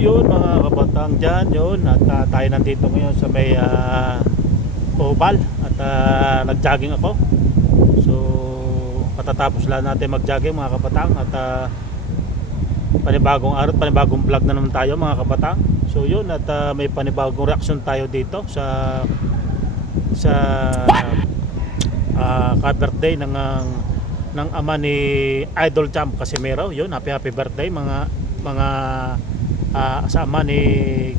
yun mga kabatang dyan yun at tayo nandito ngayon sa may oval at nag-jogging ako. So patatapos lang natin mag-jogging mga kabatang at panibagong araw, panibagong vlog na naman tayo mga kabatang. So yun at may panibagong reaction tayo dito sa ka-birthday ng ama ni Idol Champ Casimero. Yun, happy birthday mga sa ama ni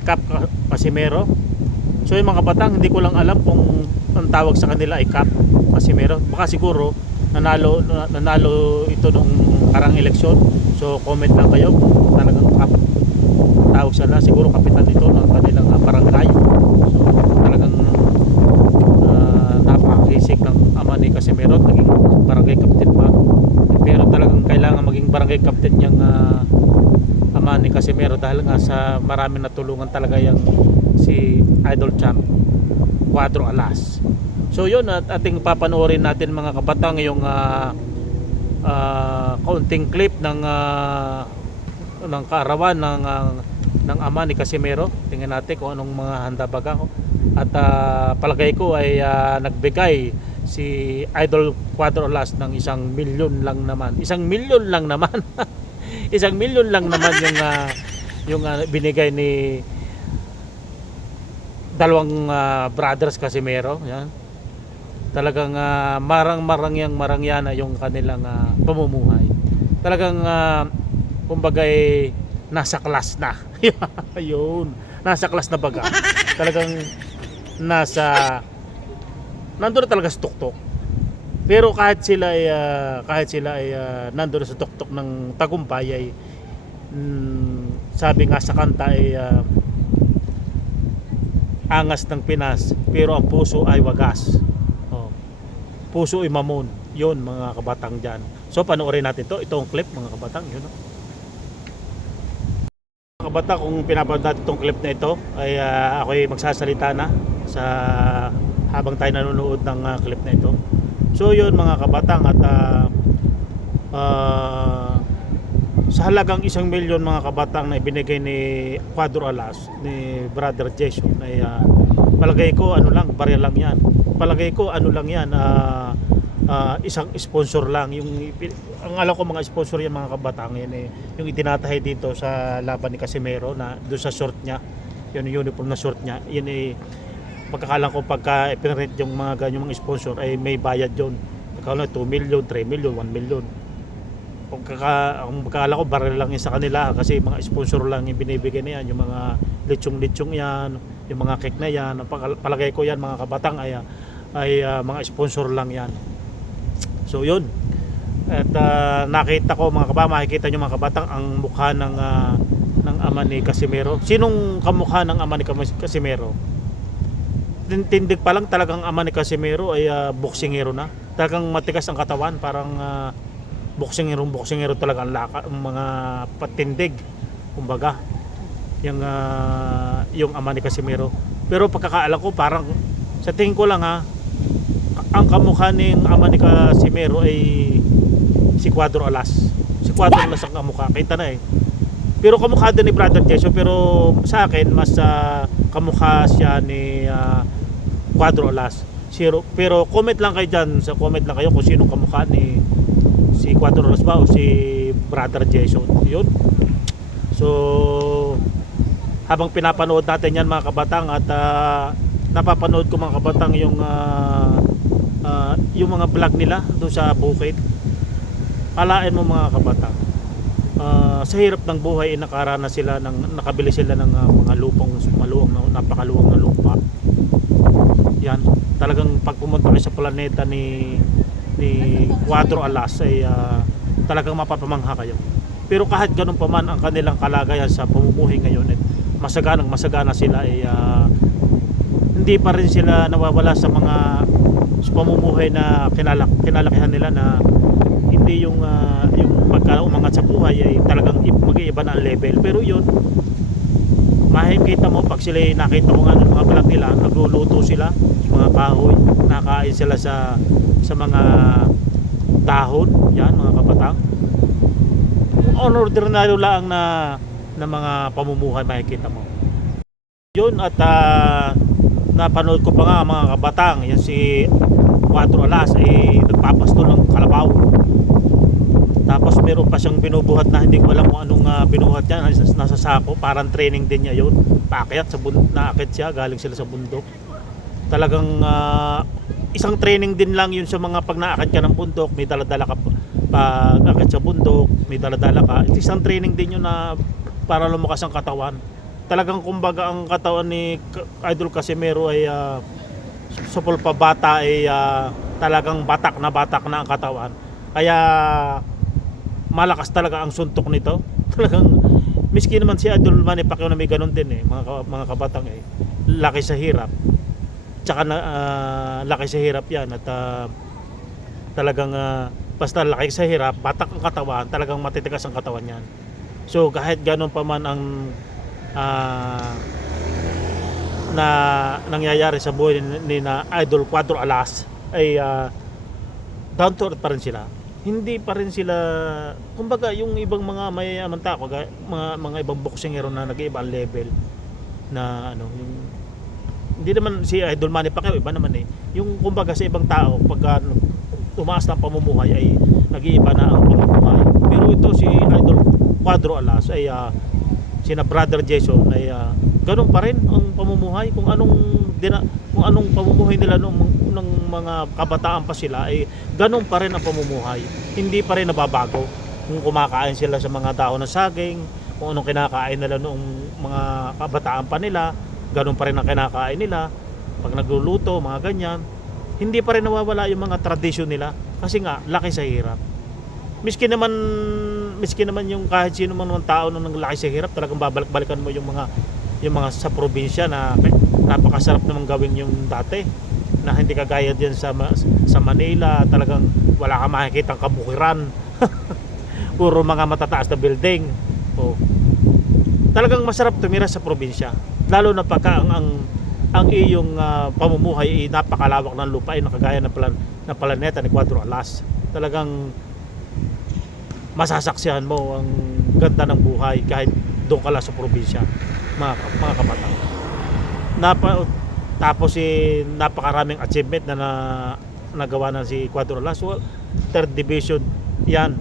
Cap Casimero. So yung mga kabatang, hindi ko lang alam kung ang tawag sa kanila ay Cap Casimero. Baka siguro nanalo ito nung karang eleksyon. So comment lang kayo kung talagang Cap tawag sila. Siguro kapitan ito ng kanilang barangay. So talagang napakisig ng ama ni Casimero, naging barangay captain pa. Pero talagang kailangan maging barangay captain yung ama ni Casimero dahil nga sa marami natulungan talaga yung si Idol Champ Cuadro Alas. So yun, at ating papanoorin natin mga kabatang yung kaunting clip ng kaarawan ng ama ni Casimero. Tingnan natin kung anong mga handa baga. At palagay ko ay nagbigay si Idol Cuadro Alas ng 1 milyon lang naman. 1 milyon lang naman. 1 milyon lang naman yung binigay ni dalawang brothers Casimero. Yan. Talagang marangyana yung kanilang pamumuhay. Talagang kumbaga nasa class na. Ayun, nasa class na baga. Talagang nandun na talaga sa tuktok. Pero kahit sila ay nandun sa tuktok ng tagumpay ay sabi nga sa kanta ay angas ng Pinas pero ang puso ay wagas. Puso ay mamon. Yun mga kabatang dyan. So panoorin natin itong clip mga kabatang. Yun, no? Mga kabatang, kung pinapanood natin itong clip na ito ay ako'y magsasalita na sa habang tayo nanonood ng clip na ito. So yun mga kabatang, at sa halagang 1 milyon mga kabatang na ibinigay ni Cuadro Alas, ni Brother Jason, ay palagay ko barya lang yan. Palagay ko yan, isang sponsor lang. Ang alam ko mga sponsor yan mga kabatang, yan yung itinatahay dito sa laban ni Casimero na doon sa short niya, yun yung uniform na short niya, yun pagkakalang ko pagka pinrent yung mga ganyang mga sponsor ay may bayad yun. Pagkakalang 2 million, 3 million, 1 million. Ang pagkakala ko baril lang yun sa kanila kasi mga sponsor lang yung binibigay na yan, yung mga lechong yan, yung mga cake na yan. Palagay ko yan mga kabatang ay mga sponsor lang yan. So yun. At nakita ko mga kabatang, makikita nyo mga kabatang ang mukha ng ama ni Casimero. Sinong kamukha ng ama ni Casimero? Tindig pa lang talagang ama ni Casimero ay boksingero na. Talagang matigas ang katawan, parang boksingero talaga ang mga patindig. Kumbaga, yung ama ni Casimero. Pero pagkakaalam ko parang sa tingin ko lang ang kamukha ng ama ni Casimero ay si Cuadro Alas. Si Cuadro Alas ang kamukha, kita na Pero kamukha din ni Brother Jason, pero sa akin mas kamukha siya ni Cuadro Alas. Pero comment lang kayo dyan, comment lang kayo kung sino kamukha ni si Cuadro Alas ba o si Brother Jason. Yun. So habang pinapanood natin yan mga kabatang, at napapanood ko mga kabatang yung mga vlog nila doon sa bukid. Alain mo mga kabatang, sa hirap ng buhay nakaranas sila nakabili sila ng mga lupang napakaluwang na lupa. Yan, talagang pag pumunta kayo sa planeta ni Cuadro Alas ay talagang mapapamangha kayo. Pero kahit ganun pa man ang kanilang kalagayan sa pamumuhay ngayon, masagana sila ay hindi pa rin sila nawawala sa pamumuhay na kinalakihan nila, na hindi yung pagka umangat sa buhay ay talagang mag-iiba na ang level. Pero yun, makikita mo pag sila nakita mo nga ng mga vlog nila, nagluluto sila mga kahoy, nakain sila sa mga dahon, yan mga kabatang. On ordinaryo lang na na mga pamumuhay makikita mo. Yun at napanood ko pa nga mga kabatang, yan si 4 Alas ay nagpapastol ng kalabaw. Tapos meron pa siyang binubuhat na hindi ko alam kung anong binuhat niya, nasa sako, parang training din niya yun. Paakyat sa naakit siya, galing sila sa bundok. Talagang isang training din lang yun sa mga pag naakit ka ng bundok, may daladala ka pag akit sa bundok, may daladala ka. Isang training din yun na para lumakas ang katawan. Talagang kumbaga ang katawan ni Idol Casimero ay supol pa bata ay talagang batak na ang katawan. Kaya malakas talaga ang suntok nito. Talagang miski naman si Idol Manny Pacquiao na may ganun din mga kabatang laki sa hirap. Tsaka laki sa hirap yan at talagang basta laki sa hirap, batak ang katawan, talagang matitigas ang katawan yan. So kahit ganun pa man ang na nangyayari sa buhay ni na Idol 4 Alas ay down to earth pa rin sila. Hindi pa rin sila, kumbaga yung ibang mga mayayaman tao, mga ibang boksingero na nag-iiba ang level na yung hindi naman si Idol Manny Pacquiao iba naman yung kumbaga sa ibang tao pagka tumaas ng pamumuhay ay nag-iiba na ang pamumuhay. Pero ito si Idol 4 Alas ay sina Brother Jason ay ganun pa rin ang pamumuhay. Kung anong pamumuhay nila nung mga kabataan pa sila ay ganun pa rin ang pamumuhay. Hindi pa rin nababago. Kung kumakain sila sa mga dahon ng saging, kung anong kinakain nila noong mga kabataan pa nila, ganun pa rin ang kinakain nila. Pag nagluluto, mga ganyan, hindi pa rin nawawala yung mga tradisyon nila kasi nga laki sa hirap. Miski naman yung kahit sino man ng tao nang laki sa hirap, talagang babalik-balikan mo yung mga sa probinsya na napakasarap namang gawin yung dati na hindi kagaya diyan sa Manila, talagang wala kang makikitang kabukiran. Puro mga matataas na building. Talagang masarap tumira sa probinsya, lalo na pagka ang iyong pamumuhay ay napakalawak ng lupa ay nakagaya ng planeta ni 4 Alas. Talagang masasaksihan mo ang ganda ng buhay kahit doon ka lang sa probinsya, mga kabatang. Tapos napakaraming achievement na nagawa na si 4 Alas. Third division yan.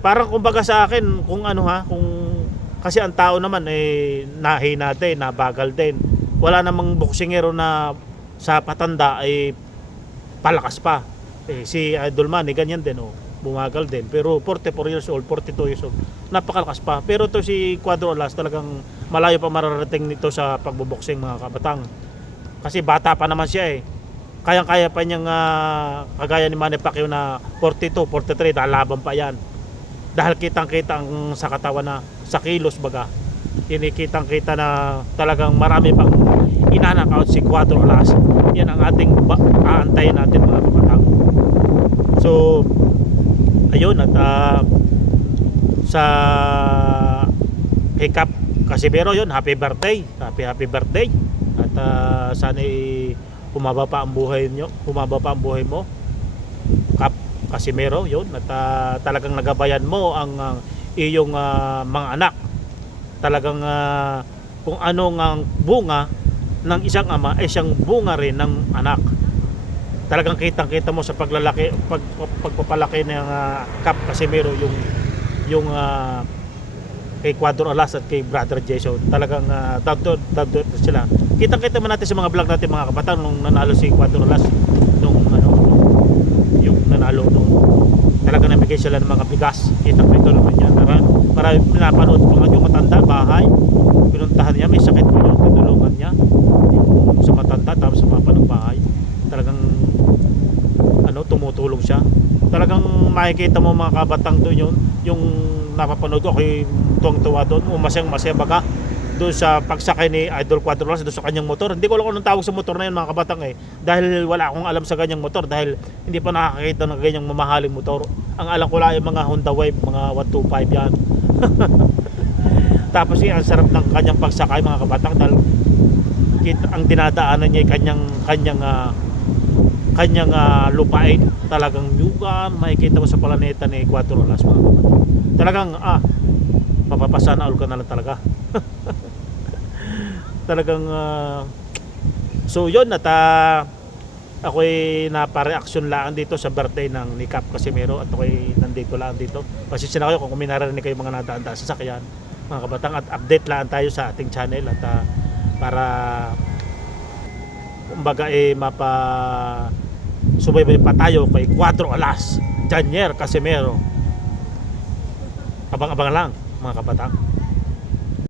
Parang kumbaga sa akin kung kasi ang tao naman nahina din, nabagal din. Wala namang boksingero na sa patanda ay palakas pa. Si Idol Manny ganyan din bumagal din. Pero 44 years old, 42 years old, napakalakas pa. Pero to si 4 Alas talagang malayo pa mararating nito sa pagboboksing, mga kabatang. Kasi bata pa naman siya Kayang-kaya pa niyang kagaya ni Manny Pacquiao na 42, 43, nalaban pa yan. Dahil kitang-kita ang sa katawan na sa kilos baga. Kitang-kita na talagang marami pang ina-knockout si 4 Alas. Yan ang ating aantayin natin, mga kabatang. So ayun at sa kay Cap Casimero yun, happy birthday at sana humaba pa ang buhay mo Cap Casimero yun at talagang nagabayan mo ang iyong mga anak. Talagang kung anong ang bunga ng isang ama ay siyang bunga rin ng anak. Talagang kitang-kita mo sa pagpapalaki ng Cap Casimero yung kay 4 Alas at kay Brother Jason. Talagang down to sila. Kitang-kita mo natin sa mga vlog natin, mga kabatang, nung nanalo si 4 Alas yung nanalo nung talagang namigay sila ng mga bigas. Kitang-kita naman yan. Marami pinapanood pa nga yung matanda bahay. Pinuntahan niya, may sakit po yung tinulungan niya yung sa matanda tapos sa mapa ng bahay. Talagang tumutulong siya. Talagang makikita mo, mga kabatang, doon yung napapanood ko, ako'y tuwang-tuwa doon, masayang baga doon sa pagsakay ni Idol 4 Alas doon sa kanyang motor. Hindi ko alam kung anong tawag sa motor na yun, mga kabatang dahil wala akong alam sa ganyang motor, dahil hindi pa nakakita ng ganyang mamahaling motor. Ang alam ko lang ay mga Honda Wave, mga 125 yan. Tapos ang sarap ng kanyang pagsakay, mga kabatang, dahil ang dinadaanan niya ay kanyang lupain. Talagang yugan, makikita mo sa planeta ni 4 Alas, mga kabatang. Talagang mapapasana all ka na lang talaga. Talagang so yun at ako'y napareaksyon lang dito sa birthday ng ni Cap Casimero at ako'y nandito lang dito. Pasensya na kayo kung minarinig kayo mga nadaan-daan sa sakyan mga kabatang, at update lang tayo sa ating channel at para kumbaga subaybay pa tayo kay 4 Alas Janier Casimero. Abang-abang lang mga kabatang.